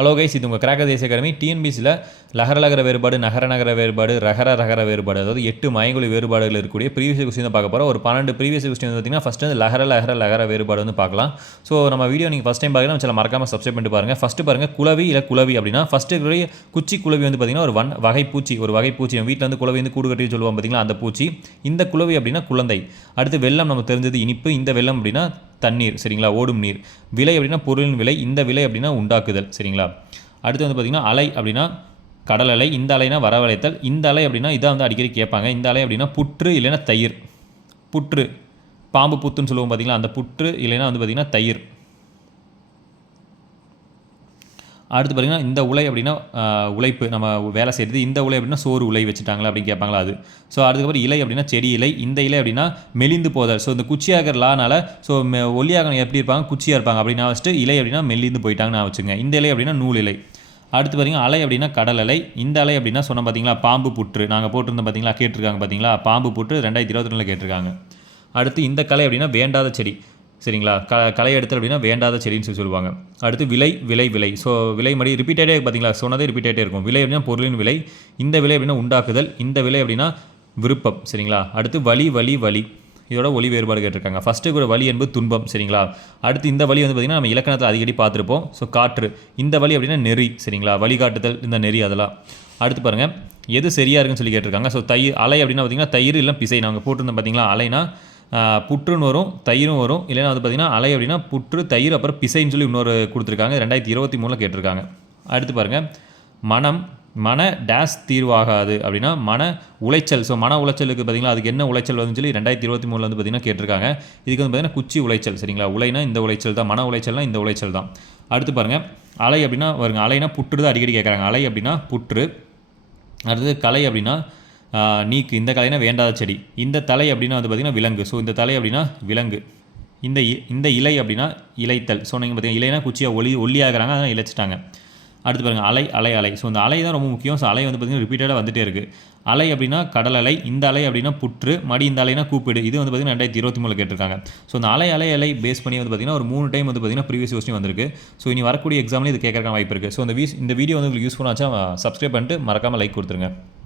Hello guys, இது உங்கள் cracker தேசிய அகாடமி. டிஎன்பிசியில் லகர வேறுபாடு, நகர வேறுபாடு, ரகர வேறுபாடு, அதாவது 8 மயங்கொலி வேறுபாடுகள் இருக்கக்கூடிய ப்ரீவியஸ் கொஸ்டின் தான் பார்க்க போகிறோம். ஒரு 12 ப்ரீவியஸ் கொஸ்டின் வந்து பார்த்திங்கன்னா ஃபஸ்ட்டு வந்து லகர வேறுபாடு வந்து பார்க்கலாம். ஸோ நம்ம வீடியோ நீங்கள் ஃபஸ்ட் டைம் பார்க்கலாம், சில மறக்காமல் சப்ஸ்கிரைப் பண்ணிட்டு பாருங்கள். ஃபஸ்ட்டு பாருங்கள், குளவி அப்படின்னா ஃபஸ்ட்டு குச்சி குளவி வந்து பார்த்திங்கன்னா ஒரு வகை பூச்சி. நம்ம வீட்டில் வந்து குளவி வந்து கூடு கட்டி சொல்லுவோம் பார்த்திங்களா, அந்த பூச்சி. இந்த குளவி அப்படின்னா குழந்தை. அடுத்து வெள்ளம், நம்ம தெரிஞ்சது இனிப்பு. இந்த வெள்ளம் அப்படின்னா தண்ணீர், சரிங்களா, ஓடும் நீர். விலை அப்படின்னா பொருளின் விலை. இந்த விலை அப்படின்னா உண்டாக்குதல், சரிங்களா. அடுத்து வந்து பார்த்திங்கன்னா அலை அப்படின்னா கடல் அலை. இந்த அலைனா வரவழைத்தல். இந்த அலை அப்படின்னா இதான் வந்து அடிக்கடி கேட்பாங்க. இந்த அலை அப்படின்னா புற்று இல்லைன்னா தயிர். புற்று, பாம்பு புத்துன்னு சொல்லுவோம் பார்த்திங்களா, அந்த புற்று இல்லைன்னா வந்து பார்த்திங்கன்னா தயிர். அடுத்து பார்த்திங்கன்னா இந்த உலை அப்படின்னா உழைப்பு, நம்ம வேலை செய்கிறது. இந்த உலை அப்படின்னா சோறு உலை வச்சுட்டாங்களா அப்படின்னு கேட்பாங்களா அது. ஸோ அதுக்கப்புறம் இலை அப்படின்னா செடி இலை. இந்த இலை அப்படின்னா மெலிந்து போதல். ஸோ இந்த குச்சியாகிற லானால் ஸோ ஒல்லியாக எப்படி இருப்பாங்க, குச்சியாக இருப்பாங்க அப்படின்னா வச்சுட்டு இலை அப்படின்னா மெலிந்து போயிட்டாங்கன்னு வச்சுங்க. இந்த இலை அப்படின்னா நூல் இலை. அடுத்து பார்த்திங்கன்னா அலை அப்படின்னா கடல் அலை. இந்த அலை அப்படின்னா சொன்ன பார்த்தீங்களா பாம்பு புற்று. நாங்கள் போட்டிருந்தோம் பார்த்தீங்களா, கேட்டிருக்காங்க பார்த்தீங்களா, பாம்பு புற்று 2022 கேட்டிருக்காங்க. அடுத்து இந்த கலை அப்படின்னா வேண்டாத செடி, சரிங்களா. களை எடுத்தல் அப்படின்னா வேண்டாத செடின்னு சொல்லுவாங்க. அடுத்து விலை. ஸோ விலை மாதிரி ரிப்பீட்டடே பார்த்தீங்களா, சொன்னதே ரிப்பீட்டே இருக்கும். விலை அப்படின்னா பொருளின் விலை. இந்த விலை அப்படின்னா உண்டாக்குதல். இந்த விலை அப்படின்னா விருப்பம், சரிங்களா. அடுத்து வலி, இதோட ஒலி வேறுபாடு கேட்டிருக்காங்க. ஃபஸ்ட்டு கூட வலி என்பது துன்பம், சரிங்களா. அடுத்து இந்த வலி வந்து பார்த்திங்கன்னா நம்ம இலக்கணத்தை அடிக்கடி பார்த்துருப்போம். ஸோ காற்று. இந்த வலி அப்படின்னா நெறி, சரிங்களா, வழிகாட்டுதல், இந்த நெறி அதெல்லாம். அடுத்து பாருங்கள், எது சரியாக இருக்குன்னு சொல்லி கேட்டிருக்காங்க. ஸோ அலை அப்படின்னா பார்த்திங்கன்னா தயிர் இல்லை பிசை. நாங்கள் போட்டிருந்தோம் பார்த்திங்களா, அலைனா புற்றுன்னு வரும், தயிரும் வரும். இல்லைன்னா வந்து பார்த்திங்கன்னா அலை அப்படின்னா புற்று, தயிர், அப்புறம் பிசைன்னு சொல்லி இன்னொரு கொடுத்துருக்காங்க. 2023 கேட்டிருக்காங்க. அடுத்து பாருங்கள், மன டேஸ் தீர்வாகாது அப்படின்னா மன உளைச்சல். ஸோ மன உளைச்சலுக்கு பார்த்திங்கன்னா அதுக்கு என்ன உளைச்சல் வந்து சொல்லி 2023 வந்து பார்த்திங்கன்னா கேட்டிருக்காங்க. இதுக்கு வந்து பார்த்திங்கன்னா குச்சி உளைச்சல், சரிங்களா. உலைனா இந்த உளைச்சல் தான், மன உளைச்சல்னா இந்த உளைச்சல் தான். அடுத்து பாருங்கள், அலை அப்படின்னா வருங்க, அலைனா புற்று தான் அடிக்கடி கேட்குறாங்க. அலை அப்படின்னா புற்று. அடுத்தது கலை அப்படின்னா நீக்கு. இந்த கலைனா வேண்டாத செடி. இந்த தலை அப்படின்னா வந்து பார்த்திங்கன்னா விலங்கு. ஸோ இந்த தலை அப்படின்னா விலங்கு. இந்த இலை அப்படின்னா இலைத்தல். ஸோ நீங்கள் பார்த்திங்கன்னா இலைனா குச்சியாக ஒல்லியாகிறாங்க, அதனால் இழைச்சிட்டாங்க. அடுத்து பாருங்கள் அலை. ஸோ இந்த அலை தான் ரொம்ப முக்கியம். ஸோ அலை வந்து பார்த்திங்கன்னா ரிப்பீட்டடாக வந்துகிட்டே இருக்குது. அலை அப்படின்னா கடல் அலை. இந்த அலை அப்படின்னா புற்று. இந்த அலைனா கூப்பிடு. இது வந்து பார்த்திங்கன்னா 2023 கேட்டிருக்காங்க. ஸோ இந்த அலை பேஸ் பண்ணி வந்து பார்த்திங்கன்னா ஒரு 3 டைம் வந்து பார்த்திங்கன்னா ப்ரீவியஸ் கொஸ்டின் வந்திருக்கு. ஸோ இனி வரக்கூடிய எக்ஸாம்லேயும் இது கேட்கறதுக்கான வாய்ப்பு இருக்குது. ஸோ இந்த வீடியோ வந்து உங்களுக்கு யூஸ்ஃபுல்லாக ஆச்சா சப்ஸ்கிரைப் பண்ணிட்டு மறக்காமல் லைக் கொடுத்துருங்க.